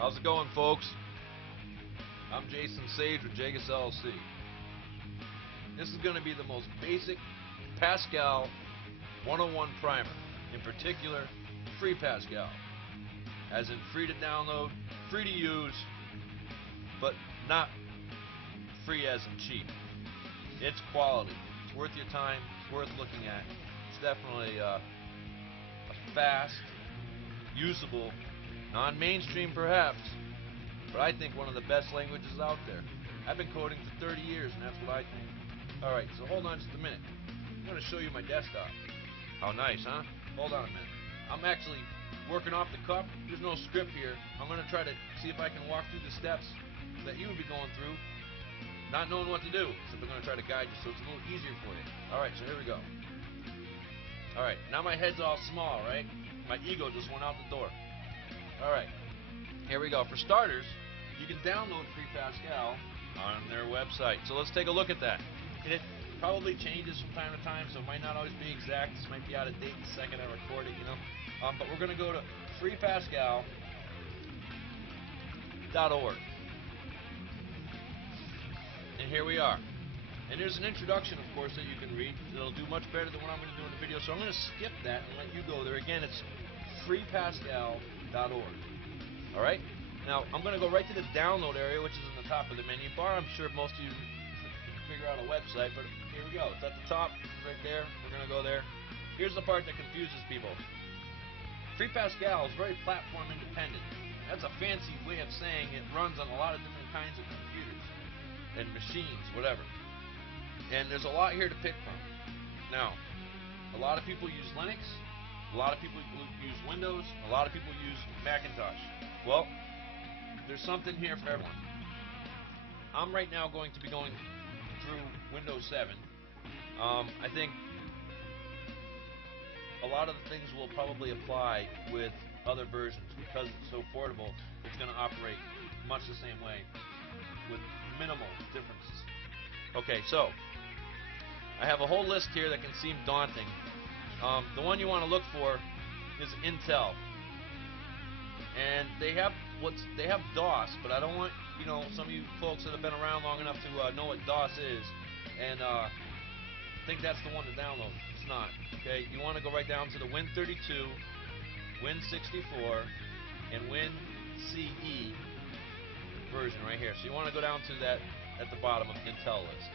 How's it going, folks? I'm Jason Sage with Jagus LLC. This is going to be the most basic Pascal 101 primer, in particular FreePascal, as in free to download, free to use, but not free as in cheap. It's quality. It's worth your time. It's worth looking at. It's definitely a fast, usable, non-mainstream perhaps, but I think one of the best languages out there. I've been coding for 30 years and that's what I think. Alright, so hold on just a minute. I'm going to show you my desktop. How nice, huh? Hold on a minute. I'm actually working off the cuff. There's no script here. I'm going to try to see if I can walk through the steps that you would be going through, not knowing what to do, except I'm going to try to guide you so it's a little easier for you. Alright, so here we go. Alright, now my head's all small, right? My ego just went out the door. Alright, here we go. For starters, you can download FreePascal on their website. So let's take a look at that. And it probably changes from time to time, so it might not always be exact. This might be out of date the second I record it, you know. But we're going to go to FreePascal.org. And here we are. And there's an introduction, of course, that you can read. It'll do much better than what I'm going to do in the video, so I'm going to skip that and let you go there. Again, it's FreePascal.org. Alright? Now, I'm going to go right to the download area, which is in the top of the menu bar. I'm sure most of you can figure out a website, but here we go. It's at the top, right there. We're going to go there. Here's the part that confuses people. FreePascal is very platform independent. That's a fancy way of saying it runs on a lot of different kinds of computers and machines, whatever. And there's a lot here to pick from. Now, a lot of people use Linux. A lot of people use Windows. A lot of people use Macintosh. Well, there's something here for everyone. I'm right now going to be going through Windows 7. I think a lot of the things will probably apply with other versions because it's so portable. It's going to operate much the same way with minimal differences. Okay, so I have a whole list here that can seem daunting. The one you want to look for is Intel, and they have DOS, but I don't want some of you folks that have been around long enough to know what DOS is and think that's the one to download. It's not. Okay, you want to go right down to the Win32, Win64, and WinCE version right here. So you want to go down to that at the bottom of the Intel list.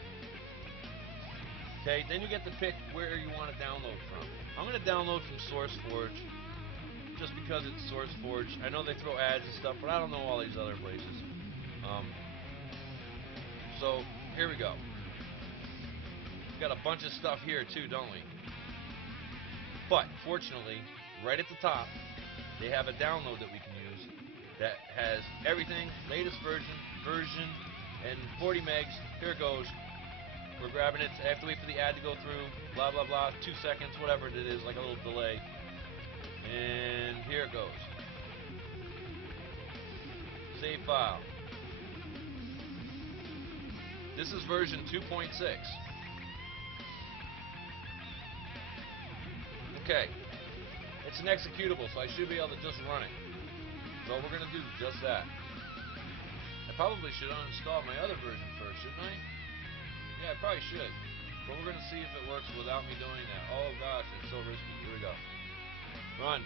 Okay, then you get to pick where you want to download from. I'm going to download from SourceForge just because it's SourceForge. I know they throw ads and stuff, but I don't know all these other places. So here we go. We've got a bunch of stuff here too, don't we? But fortunately, right at the top, they have a download that we can use that has everything, latest version, and 40 megs. Here it goes. We're grabbing it. I have to wait for the ad to go through. Blah, blah, blah. 2 seconds, whatever it is, like a little delay. And here it goes. Save file. This is version 2.6. Okay. It's an executable, so I should be able to just run it. So we're going to do just that. I probably should uninstall my other version first, shouldn't I? Yeah, I probably should. But we're going to see if it works without me doing that. Oh gosh, it's so risky. Here we go. Run.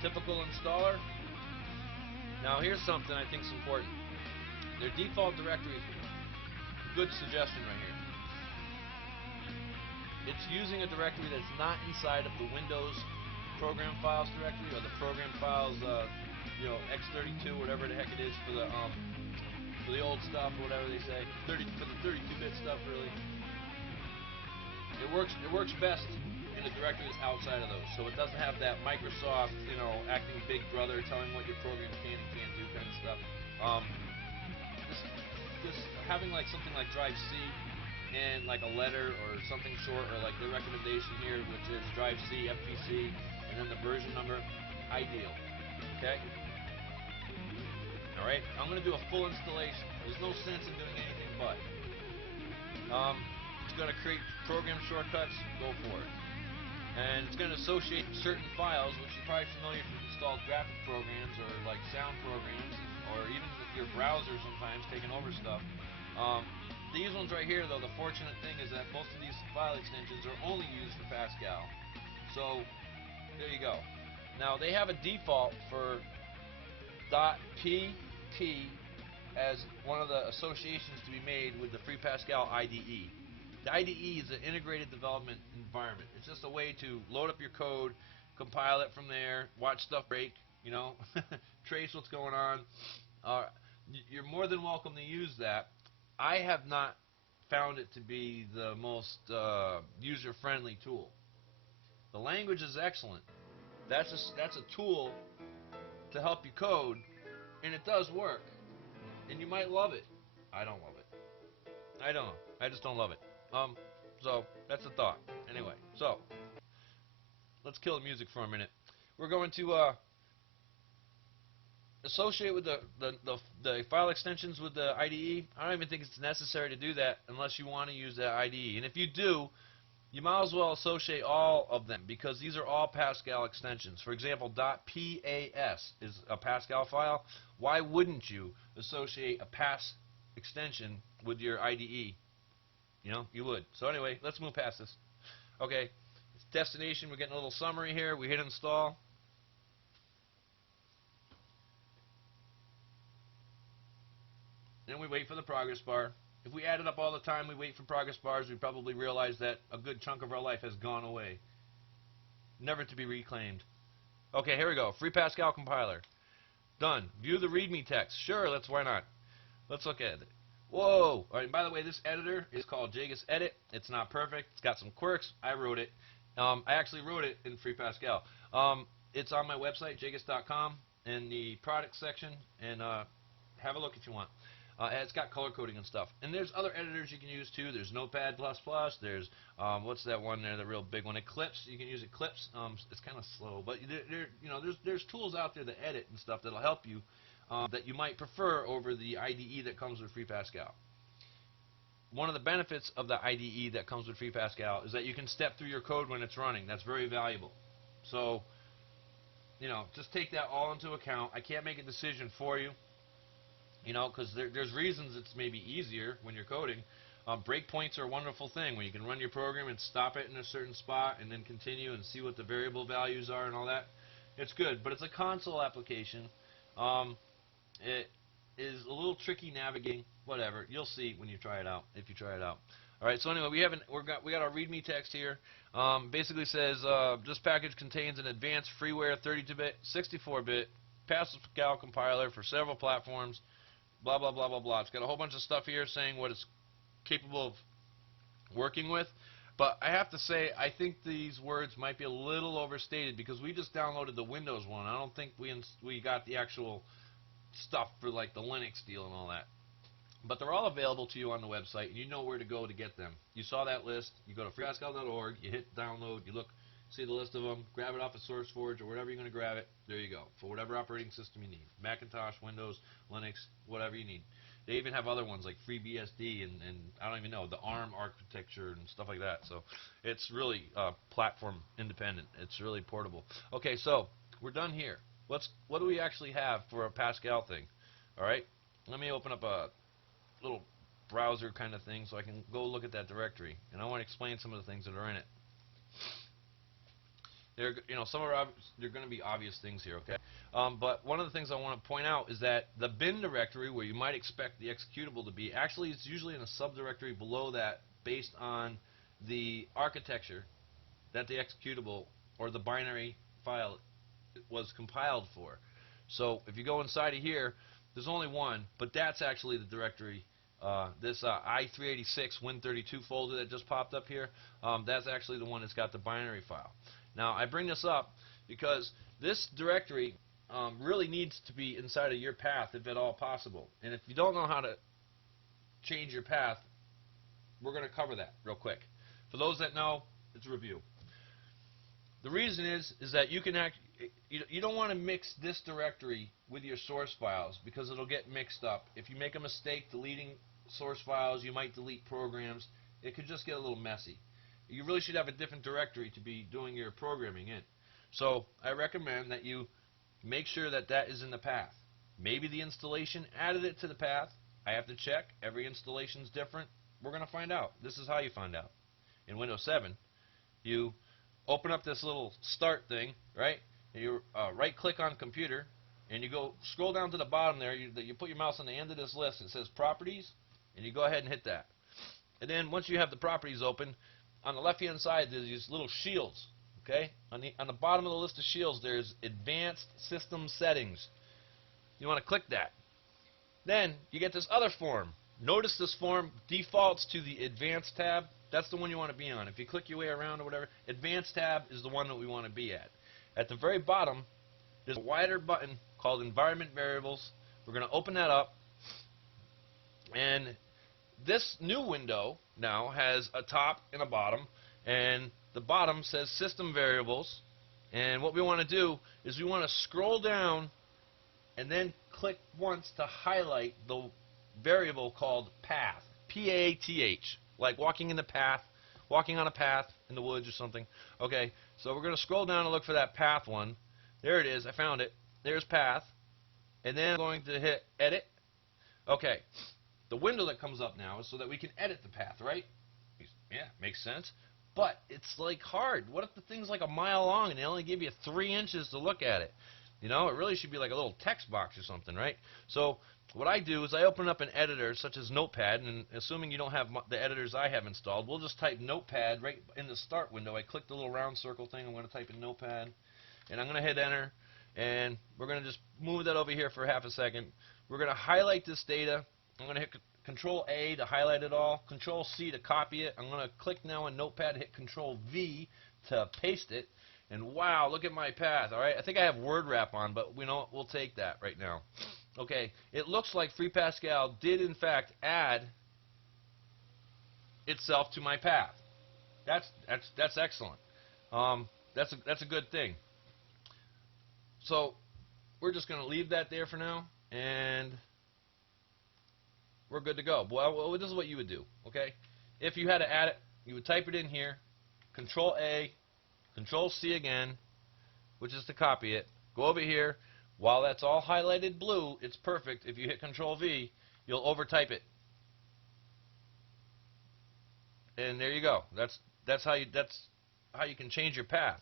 Typical installer. Now here's something I think is important. Their default directory is a good suggestion right here. It's using a directory that's not inside of the Windows program files directory or the program files, x32, whatever the heck it is for the old stuff or whatever they say, for the 32-bit stuff really. It works best in a directory that's outside of those, so it doesn't have that Microsoft, acting big brother, telling what your program can and can't do kind of stuff. Just having like something like drive C and like a letter or something short, or like the recommendation here, which is drive C, FPC, and then the version number, ideal. Okay. Alright, I'm going to do a full installation. There's no sense in doing anything but. It's going to create program shortcuts. Go for it. and it's going to associate certain files, which you're probably familiar if you've installed graphic programs or like sound programs, or even your browser sometimes taking over stuff. These ones right here, though, the fortunate thing is that most of these file extensions are only used for Pascal. So there you go. Now they have a default for .pt as one of the associations to be made with the FreePascal IDE. The IDE is an integrated development environment. It's just a way to load up your code, compile it from there, watch stuff break, you know, trace what's going on. You're more than welcome to use that. I have not found it to be the most user-friendly tool. The language is excellent. That's a tool to help you code, and it does work. And you might love it. I don't love it. I don't know. I just don't love it. So that's a thought. Anyway, so let's kill the music for a minute. We're going to associate with the file extensions with the IDE. I don't even think it's necessary to do that unless you want to use that IDE. And if you do, you might as well associate all of them because these are all Pascal extensions. For example, .pas is a Pascal file. Why wouldn't you associate a PAS extension with your IDE? You know, you would. So anyway, let's move past this. Okay, it's destination. We're getting a little summary here. We hit install. Then we wait for the progress bar. If we added up all the time we wait for progress bars, we probably realize that a good chunk of our life has gone away, never to be reclaimed. Okay, here we go. FreePascal compiler. Done. View the README text. Sure, why not? Let's look at it. Whoa! All right, by the way, this editor is called Jagus Edit. It's not perfect. It's got some quirks. I wrote it. I actually wrote it in FreePascal. It's on my website, jagus.com, in the product section, and have a look if you want. It's got color coding and stuff. And there's other editors you can use too. There's Notepad++. There's what's that one there, the real big one? Eclipse. You can use Eclipse. It's kind of slow, but there's tools out there to edit and stuff that'll help you that you might prefer over the IDE that comes with FreePascal. One of the benefits of the IDE that comes with FreePascal is that you can step through your code when it's running. That's very valuable. So, just take that all into account. I can't make a decision for you. Because there's reasons it's maybe easier when you're coding. Breakpoints are a wonderful thing when you can run your program and stop it in a certain spot and then continue and see what the variable values are and all that. It's good, but it's a console application. It is a little tricky navigating. Whatever, you'll see when you try it out. If you try it out. All right. So anyway, we got our README text here. Basically says this package contains an advanced freeware 32-bit, 64-bit Pascal compiler for several platforms. Blah, blah, blah, blah, blah. It's got a whole bunch of stuff here saying what it's capable of working with. But I have to say, I think these words might be a little overstated because we just downloaded the Windows one. I don't think we got the actual stuff for like the Linux deal and all that. But they're all available to you on the website, and you know where to go to get them. You saw that list. You go to freepascal.org, you hit download, you look, see the list of them, grab it off of SourceForge or wherever you're going to grab it. There you go, for whatever operating system you need. Macintosh, Windows, Linux, whatever you need. They even have other ones like FreeBSD and I don't even know, the ARM architecture and stuff like that. So it's really platform independent. It's really portable. Okay, so we're done here. What do we actually have for a Pascal thing? All right, let me open up a little browser kind of thing so I can go look at that directory, and I want to explain some of the things that are in it. Some are they're going to be obvious things here, okay? But one of the things I want to point out is that the bin directory, where you might expect the executable to be, actually it's usually in a subdirectory below that based on the architecture that the executable or the binary file was compiled for. So if you go inside of here, there's only one, but that's actually the directory. This i386 Win32 folder that just popped up here, that's actually the one that's got the binary file. Now I bring this up because this directory really needs to be inside of your path if at all possible. And if you don't know how to change your path, we're going to cover that real quick. For those that know, it's a review. The reason is that you don't want to mix this directory with your source files because it'll get mixed up. If you make a mistake deleting source files, you might delete programs. It could just get a little messy. you really should have a different directory to be doing your programming in. So I recommend that you make sure that that is in the path. Maybe the installation added it to the path. I have to check. Every installation is different. We're going to find out. This is how you find out. In Windows 7, you open up this little start thing, right? And you right click on computer, and you go scroll down to the bottom there. You put your mouse on the end of this list. It says properties, and you go ahead and hit that. And then once you have the properties open, on the left hand side there's these little shields. Okay, on the bottom of the list of shields there's advanced system settings. You want to click that. Then you get this other form. Notice this form defaults to the advanced tab. That's the one you want to be on. If you click your way around or whatever, advanced tab is the one that we want to be at. At the very bottom there's a wider button called environment variables. We're going to open that up, and this new window now has a top and a bottom, and the bottom says system variables. And what we want to do is we want to scroll down and then click once to highlight the variable called path, P-A-T-H, like walking in the path, walking on a path in the woods or something. Okay, so we're going to scroll down and look for that path one. There it is. I found it. There's path. And then I'm going to hit edit. Okay, the window that comes up now is so that we can edit the path, right? Yeah, makes sense. But it's like hard. What if the thing's like a mile long and they only give you 3 inches to look at it? You know, it really should be like a little text box or something, right? So what I do is I open up an editor such as Notepad, and assuming you don't have the editors I have installed, we'll just type Notepad right in the start window. I click the little round circle thing. I'm going to type in Notepad, and I'm going to hit enter, and we're going to just move that over here for half a second. We're going to highlight this data. I'm going to hit Control A to highlight it all, Control C to copy it. I'm going to click now on Notepad, hit Control V to paste it. And wow, look at my path. All right, I think I have word wrap on, but we know we'll take that right now. Okay, it looks like FreePascal did in fact add itself to my path. That's excellent. That's a good thing. So we're just going to leave that there for now, and we're good to go. Well, this is what you would do. Okay, if you had to add it, you would type it in here, Control A, Control C again, which is to copy it. Go over here. While that's all highlighted blue, it's perfect. If you hit Control V, you'll overtype it. And there you go. That's how you can change your path.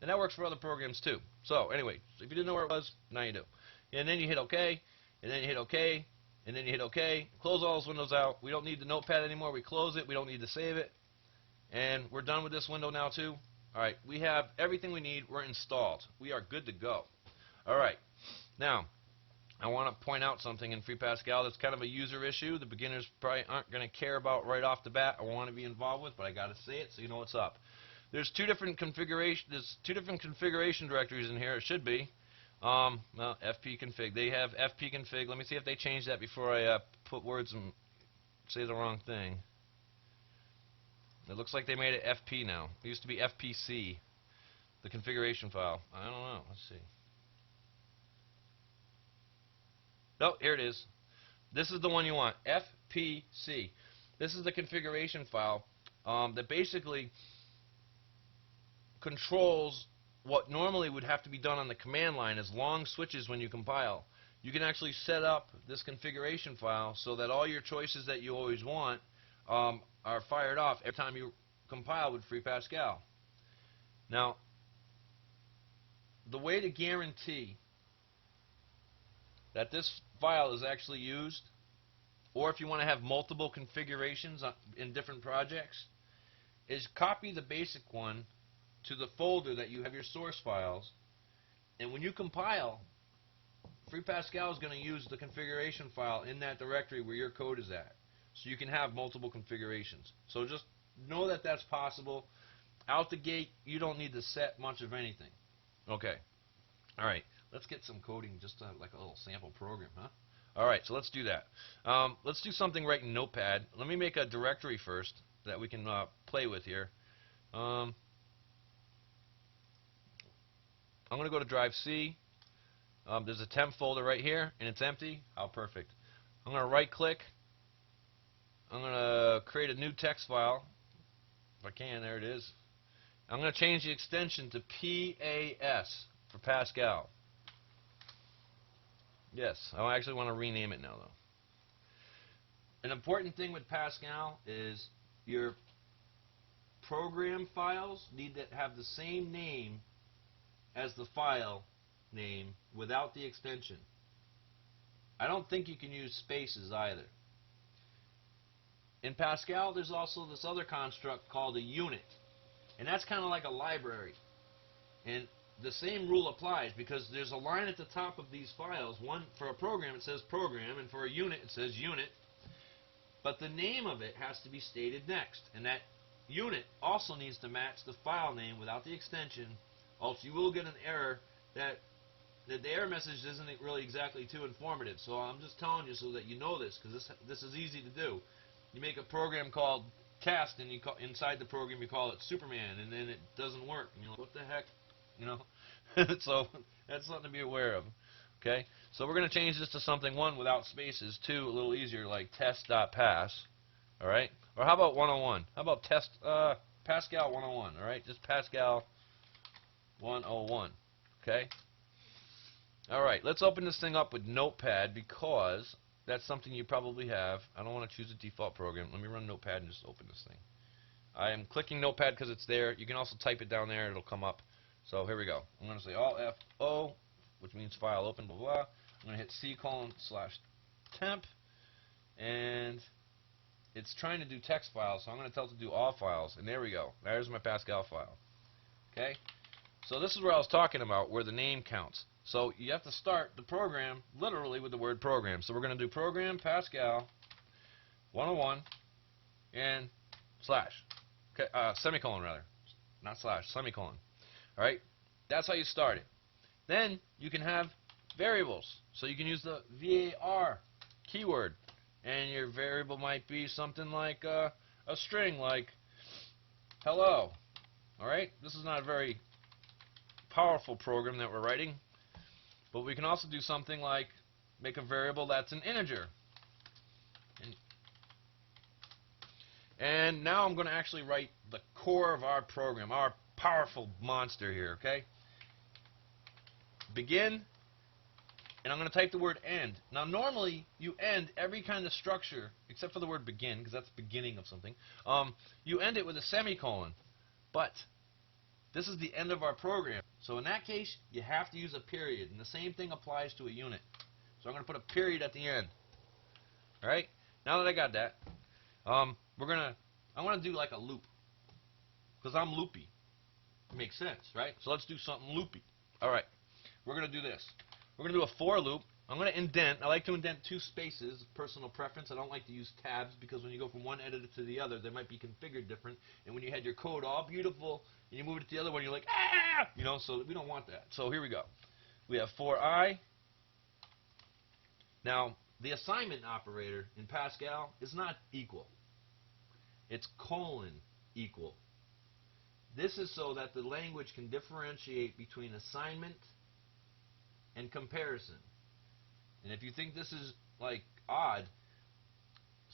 And that works for other programs too. So anyway, if you didn't know where it was, now you do. And then you hit OK, and then you hit OK, and then you hit OK. Close all those windows out. We don't need the Notepad anymore. We close it. We don't need to save it. And we're done with this window now too. All right, we have everything we need. We're installed. We are good to go. All right, now I want to point out something in FreePascal that's kind of a user issue. The beginners probably aren't going to care about right off the bat or want to be involved with, but I got to say it so you know what's up. There's two different configuration directories in here. It should be. Well, FP config. They have FP config. Let me see if they change that before I put words and say the wrong thing. It looks like they made it FP now. It used to be FPC, the configuration file. I don't know. Let's see. Oh, here it is. This is the one you want, FPC. This is the configuration file that basically controls what normally would have to be done on the command line as long switches when you compile. You can actually set up this configuration file so that all your choices that you always want are fired off every time you compile with FreePascal. Now, the way to guarantee that this file is actually used, or if you want to have multiple configurations in different projects, is copy the basic one to the folder that you have your source files, and when you compile, FreePascal is going to use the configuration file in that directory where your code is at. So you can have multiple configurations. So just know that that's possible. Out the gate, you don't need to set much of anything. Okay. All right. Let's get some coding, just like a little sample program, huh? All right. So let's do that. Let's do something right in Notepad. Let me make a directory first that we can play with here. I'm going to go to drive C. There's a temp folder right here, and it's empty. How perfect. I'm going to right-click. I'm going to create a new text file. If I can, there it is. I'm going to change the extension to PAS for Pascal. Yes, I actually want to rename it now, though. An important thing with Pascal is your program files need to have the same name as the file name without the extension. I don't think you can use spaces either. In Pascal, there's also this other construct called a unit, and that's kind of like a library. And the same rule applies because there's a line at the top of these files. One for a program it says program, and for a unit it says unit. But the name of it has to be stated next, and that unit also needs to match the file name without the extension, else you will get an error that the error message isn't really exactly too informative. So I'm just telling you so that you know this, because this is easy to do. You make a program called cast, and inside the program you call it Superman, and then it doesn't work. And you're like, what the heck? You know? So that's something to be aware of. Okay? So we're going to change this to something, one, without spaces, two, a little easier, like test.pass. All right? Or how about 101? How about Pascal 101? All right? Just Pascal 101. Okay? All right, let's open this thing up with Notepad because that's something you probably have. I don't want to choose a default program. Let me run Notepad and just open this thing. I am clicking Notepad because it's there. You can also type it down there. It'll come up. So here we go. I'm going to say Alt-F-O, which means file open, blah, blah. I'm going to hit C:/temp, and it's trying to do text files, so I'm going to tell it to do all files. And there we go. There's my Pascal file. Okay? So this is where I was talking about, where the name counts. So you have to start the program literally with the word program. So we're going to do program Pascal 101 and slash. Okay, semicolon rather. Not slash, semicolon. All right? That's how you start it. Then you can have variables. So you can use the VAR keyword. And your variable might be something like a string, like hello. All right? This is not a very powerful program that we're writing. But we can also do something like make a variable that's an integer. And now I'm going to actually write the core of our program, our powerful monster here, okay? Begin, and I'm going to type the word end. Now normally you end every kind of structure, except for the word begin, because that's the beginning of something. You end it with a semicolon. But this is the end of our program. So in that case, you have to use a period. And the same thing applies to a unit. So I'm going to put a period at the end. All right? Now that I got that, I want to do like a loop. Because I'm loopy. It makes sense, right? So let's do something loopy. All right. We're going to do this. We're going to do a for loop. I'm going to indent. I like to indent 2 spaces, personal preference. I don't like to use tabs because when you go from one editor to the other, they might be configured different. And when you had your code all beautiful and you move it to the other one, you're like, ah! You know, so we don't want that. So here we go. We have for I. Now, the assignment operator in Pascal is not equal. It's colon equal. This is so that the language can differentiate between assignment and comparison. And if you think this is like odd,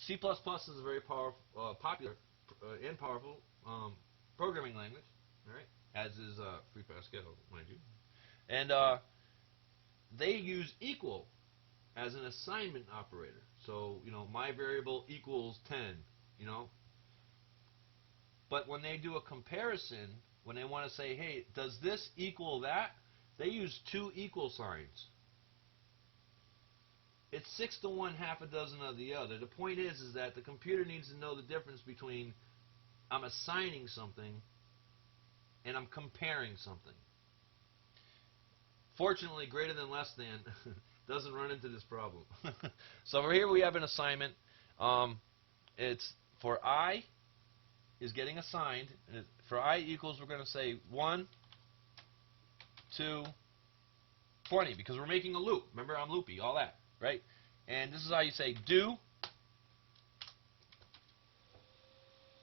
C++ is a very popular and powerful programming language, all right? As is FreePascal, mind you. And they use equal as an assignment operator. So, you know, my variable equals 10, you know. But when they do a comparison, when they want to say, hey, does this equal that? They use 2 equal signs. It's 6 to 1, half a dozen of the other. The point is that the computer needs to know the difference between I'm assigning something and I'm comparing something. Fortunately, greater than less than doesn't run into this problem. So over here we have an assignment. It's for I is getting assigned. For I equals, we're going to say 1, 2, 20 because we're making a loop. Remember, I'm loopy, all that, right? And this is how you say do.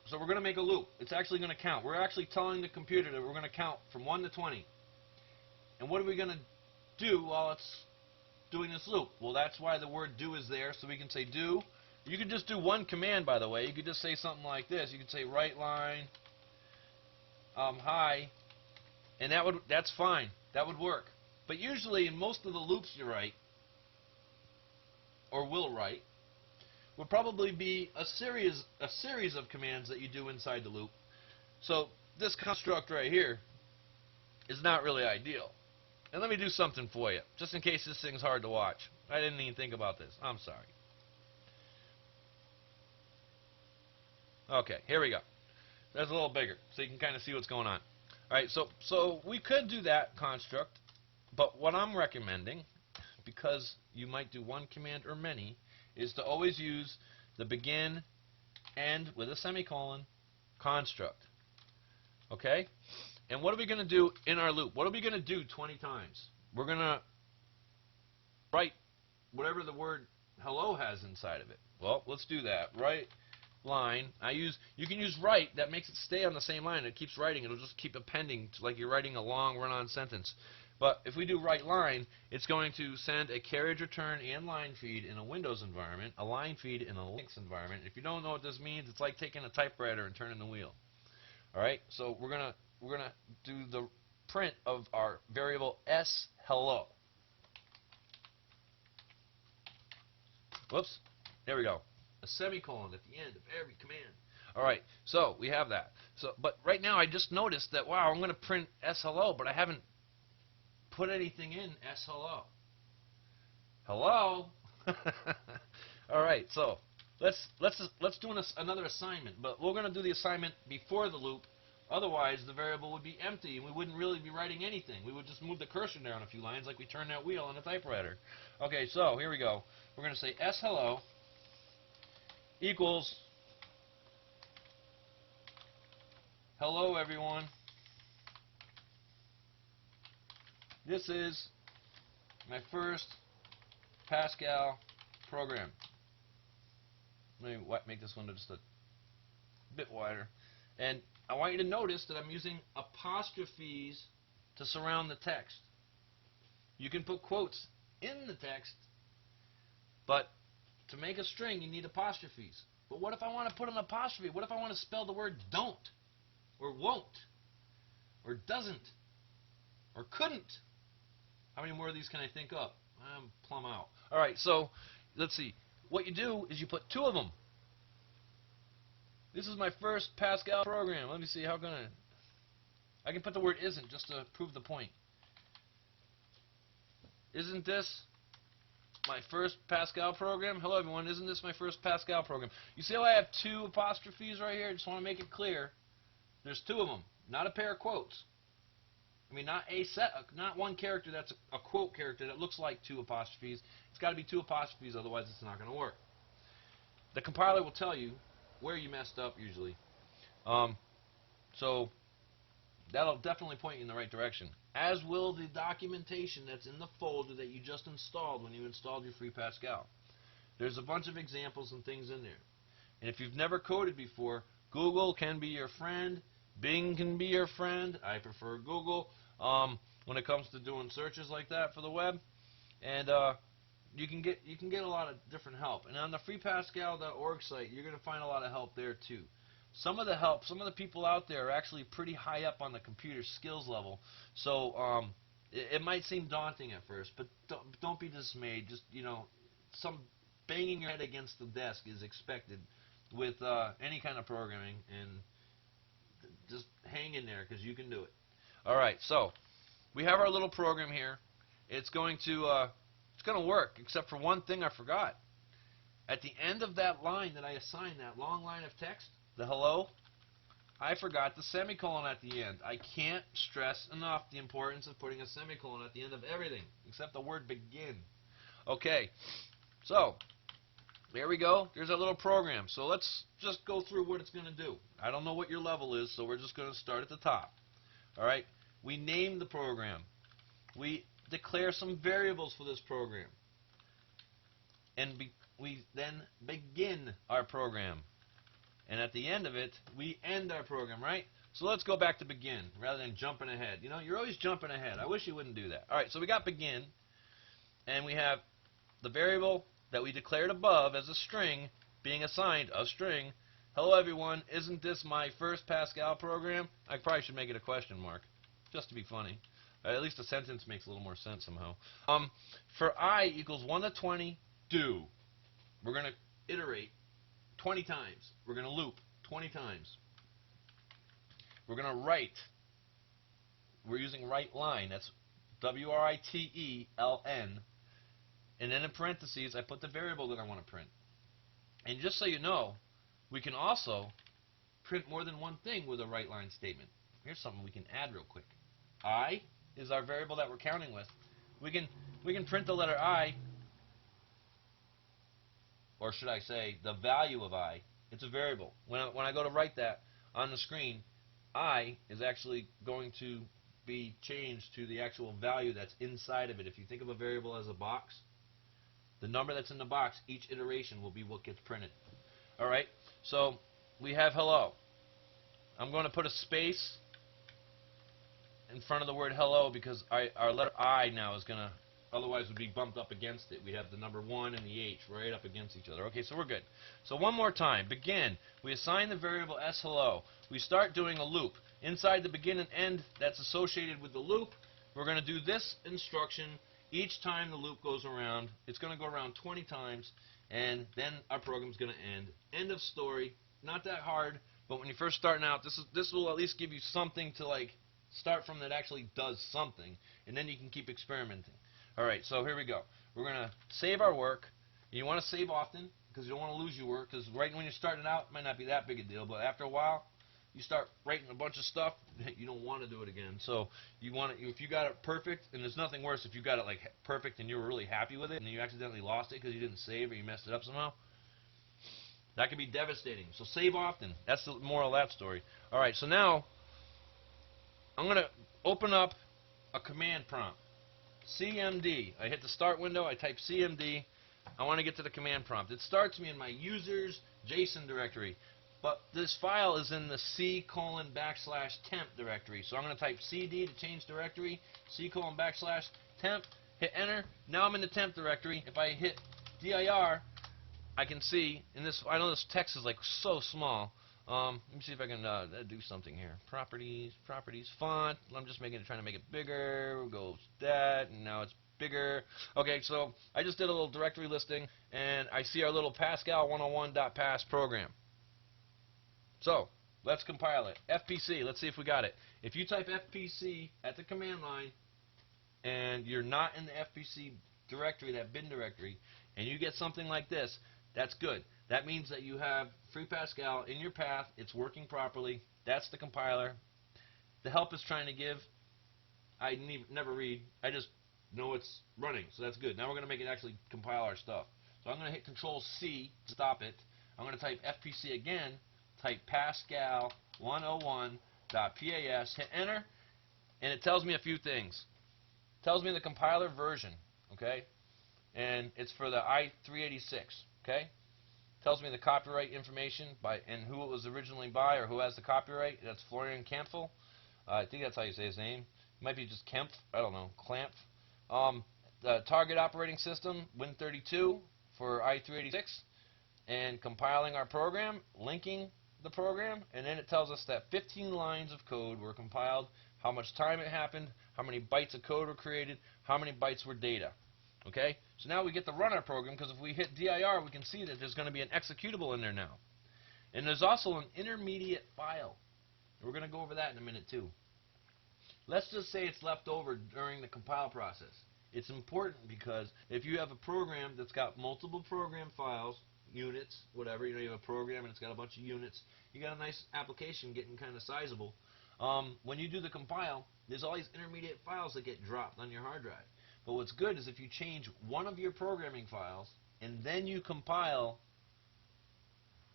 So we're going to make a loop. It's actually going to count. We're actually telling the computer that we're going to count from 1 to 20. And what are we going to do while it's doing this loop? Well, that's why the word do is there, so we can say do. You could just do one command, by the way. You could just say something like this. You could say write line hi, and that's fine. That would work. But usually, in most of the loops you write, or will write, will probably be a series of commands that you do inside the loop. So this construct right here is not really ideal. And let me do something for you, just in case this thing's hard to watch. I didn't even think about this. I'm sorry. Okay, here we go. That's a little bigger, so you can kind of see what's going on. All right, so we could do that construct, but what I'm recommending, because you might do one command or many, is to always use the begin, end with a semicolon construct. Okay? And what are we going to do in our loop? What are we going to do 20 times? We're going to write whatever the word hello has inside of it. Well, let's do that. Write line. You can use write. That makes it stay on the same line. It keeps writing. It'll just keep appending like you're writing a long run-on sentence. But if we do write line, it's going to send a carriage return and line feed in a Windows environment, a line feed in a Linux environment. If you don't know what this means, it's like taking a typewriter and turning the wheel. All right, so we're gonna do the print of our variable s hello. Whoops, there we go. A semicolon at the end of every command. All right, so we have that. So, but right now I just noticed that wow, I'm gonna print s hello, but I haven't put anything in s hello. Hello. All right, so let's do another assignment, but we're going to do the assignment before the loop. Otherwise, the variable would be empty, and we wouldn't really be writing anything. We would just move the cursor down a few lines like we turn that wheel on a typewriter. Okay, so here we go. We're going to say s hello equals hello everyone. This is my first Pascal program. Let me make this one just a bit wider. And I want you to notice that I'm using apostrophes to surround the text. You can put quotes in the text, but to make a string you need apostrophes. But what if I want to put an apostrophe? What if I want to spell the word don't, or won't, or doesn't, or couldn't? How many more of these can I think up? I'm plumb out. All right, so let's see. What you do is you put two of them. This is my first Pascal program. Let me see how I can put the word isn't just to prove the point. Isn't this my first Pascal program? Hello everyone, isn't this my first Pascal program? You see how I have two apostrophes right here? I just want to make it clear. There's two of them, not a pair of quotes. I mean, not one character that's a quote character that looks like two apostrophes. It's got to be two apostrophes, otherwise it's not going to work. The compiler will tell you where you messed up usually. So that'll definitely point you in the right direction, as will the documentation that's in the folder that you just installed when you installed your FreePascal. There's a bunch of examples and things in there. And if you've never coded before, Google can be your friend. Bing can be your friend. I prefer Google when it comes to doing searches like that for the web. And you can get a lot of different help. And on the freepascal.org site, you're going to find a lot of help there too. Some of the people out there are actually pretty high up on the computer skills level. So it might seem daunting at first, but don't be dismayed. Just, some banging your head against the desk is expected with any kind of programming, and just hang in there because you can do it. All right, so we have our little program here. It's going to work, except for one thing I forgot. At the end of that line that I assigned, that long line of text, the hello, I forgot the semicolon at the end. I can't stress enough the importance of putting a semicolon at the end of everything, except the word begin. Okay, so there we go. There's our little program. So let's just go through what it's going to do. I don't know what your level is, so we're just going to start at the top. All right, we name the program. We declare some variables for this program. And we then begin our program. And at the end of it, we end our program, right? So let's go back to begin rather than jumping ahead. You're always jumping ahead. I wish you wouldn't do that. All right, so we got begin, and we have the variable that we declared above as a string being assigned a string, Hello everyone, isn't this my first Pascal program? I probably should make it a question mark, just to be funny. At least a sentence makes a little more sense somehow. For I equals 1 to 20, do. We're going to iterate 20 times. We're going to loop 20 times. We're going to write. We're using write line. That's W-R-I-T-E-L-N. And then in parentheses, I put the variable that I want to print. And just so you know, we can also print more than one thing with a write line statement. Here's something we can add real quick. I is our variable that we're counting with. We can print the letter I, or should I say the value of I. It's a variable. When I go to write that on the screen, I is actually going to be changed to the actual value that's inside of it. If you think of a variable as a box, the number that's in the box, each iteration will be what gets printed. All right, so we have hello. I'm going to put a space in front of the word hello because our letter I now is going to, otherwise would be bumped up against it. We'd have the number 1 and the H right up against each other. Okay, so we're good. So one more time. Begin. We assign the variable s hello. We start doing a loop. Inside the begin and end that's associated with the loop, we're going to do this instruction each time the loop goes around. It's going to go around 20 times, and then our program's going to end. End of story. Not that hard, but when you're first starting out, this will at least give you something to like start from that actually does something, and then you can keep experimenting. All right, so here we go. We're going to save our work. You want to save often because you don't want to lose your work, because right when you're starting out, it might not be that big a deal, but after a while, you start writing a bunch of stuff, you don't want to do it again. So you want it, if you got it perfect, and there's nothing worse if you got it like perfect and you were really happy with it, and then you accidentally lost it because you didn't save or you messed it up somehow. That can be devastating. So save often. That's the moral of that story. All right, so now I'm going to open up a command prompt. CMD. I hit the start window. I type CMD. I want to get to the command prompt. It starts me in my users JSON directory. But this file is in the C:\temp directory. So I'm going to type CD to change directory, C:\temp, hit enter. Now I'm in the temp directory. If I hit dir, I can see in this. I know this text is like so small. Let me see if I can do something here. Properties, font. I'm just trying to make it bigger. We'll go with that, and now it's bigger. Okay, so I just did a little directory listing, and I see our little Pascal 101.pass program. So let's compile it. FPC. Let's see if we got it. If you type FPC at the command line, and you're not in the FPC directory, that bin directory, and you get something like this, that's good. That means that you have FreePascal in your path. It's working properly. That's the compiler. The help is trying to give. I never read. I just know it's running, so that's good. Now we're going to make it actually compile our stuff. So I'm going to hit Control-C to stop it. I'm going to type FPC again, type Pascal 101.pas, hit enter, and it tells me a few things. It tells me the compiler version, okay? And it's for the i386, okay? Tells me the copyright information and who it was originally by, or who has the copyright. That's Florian Kempfel. I think that's how you say his name. It might be just Kempf. I don't know. Clampf. The target operating system, Win32 for i386. And compiling our program, linking the program, and then it tells us that 15 lines of code were compiled, how much time it happened, how many bytes of code were created, how many bytes were data. Okay, so now we get to run our program, because if we hit dir, we can see that there's going to be an executable in there now. And there's also an intermediate file. We're going to go over that in a minute too. Let's just say it's left over during the compile process. It's important because if you have a program that's got multiple program files, units, whatever, you have a program and it's got a bunch of units, you got a nice application getting kind of sizable. When you do the compile, there's all these intermediate files that get dropped on your hard drive. But what's good is if you change one of your programming files and then you compile,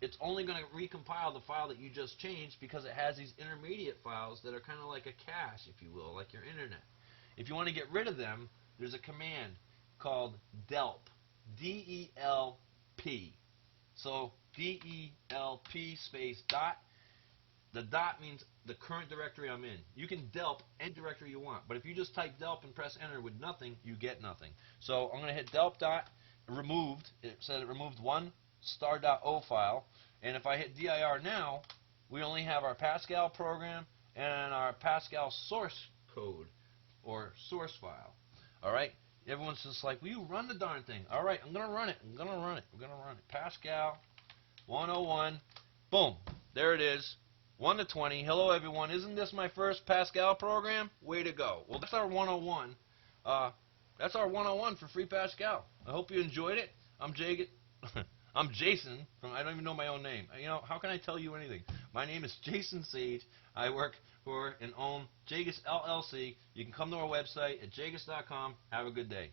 it's only going to recompile the file that you just changed because it has these intermediate files that are kind of like a cache, if you will, like your internet. If you want to get rid of them, there's a command called delp, D-E-L-P. So D-E-L-P space dot. The dot means the current directory I'm in. You can delp any directory you want, but if you just type delp and press enter with nothing, you get nothing. So I'm going to hit delp dot removed. It said it removed one star.o file, And if I hit DIR now, we only have our Pascal program and our Pascal source code or source file. All right? Everyone's just like, will you run the darn thing? All right, I'm going to run it. I'm going to run it. I'm going to run it. Pascal 101. Boom. There it is. 1 to 20. Hello, everyone. Isn't this my first Pascal program? Way to go. Well, that's our 101. That's our 101 for FreePascal. I hope you enjoyed it. I'm I'm Jason from, I don't even know my own name. You know, how can I tell you anything? My name is Jason Sage. I work for and own Jagus LLC. You can come to our website at jagus.com. Have a good day.